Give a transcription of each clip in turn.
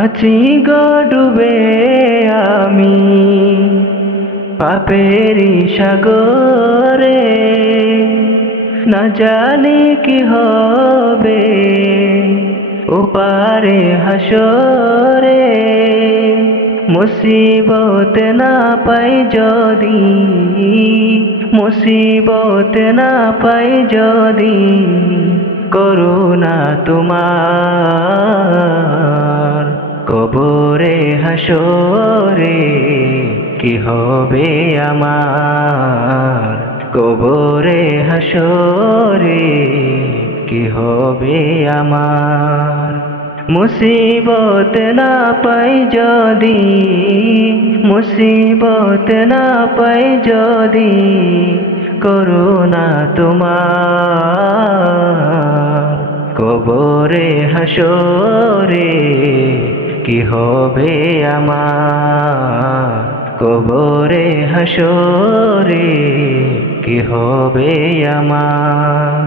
আছি গো ডুবে আমি পাপেরি সাগরে, না জানি কি হবে ওপারে হাসরে। মুসিবত না পাই যদি, মুসিবত না পাই যদি, করুণা তোমার কবরে হাসরে কি হবে আমার, কবরে হাসরে কি হবে আমার। মুসিবত না পাই যদি, মুসিবত না পাই যদি, করুণা তোমার কবরে হাসরে কি হবে আমার, কবরে হাসরে কি হবে আমার।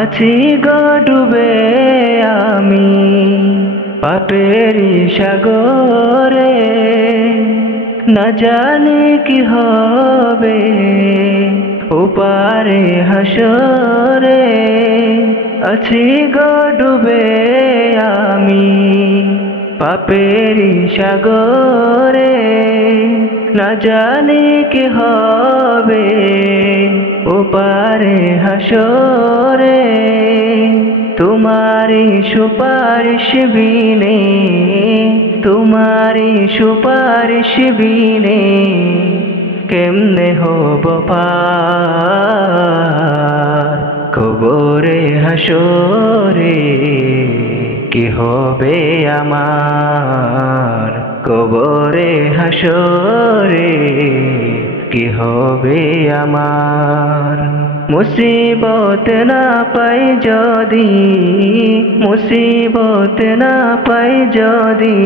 আছি গো ডুবে আমি পাপেরি সাগরে, না জানি কি হবে ওপারে হাসরে। আছি গো ডুবে আমি পাপেরি সাগরে, না জানি কি হবে ওপারে হাসরে। তোমারি সুপারিশ বিনে, তোমারি সুপারিশ বিনে কেমনে হব পার, কবরে হাসরে কি হবে আমার, কবরে হাসরে কি হবে আমার। মুসিবত না পাই যদি, মুসিবত না পাই যদি,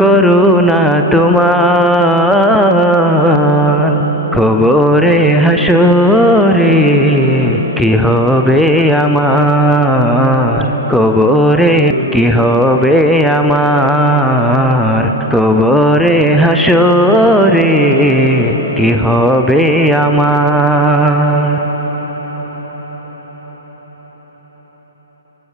করুণা তোমার কবরে হাসরে কি হবে আমার, কবরে কি হবে আমার, কবরে হাসরে কি হবে আমার।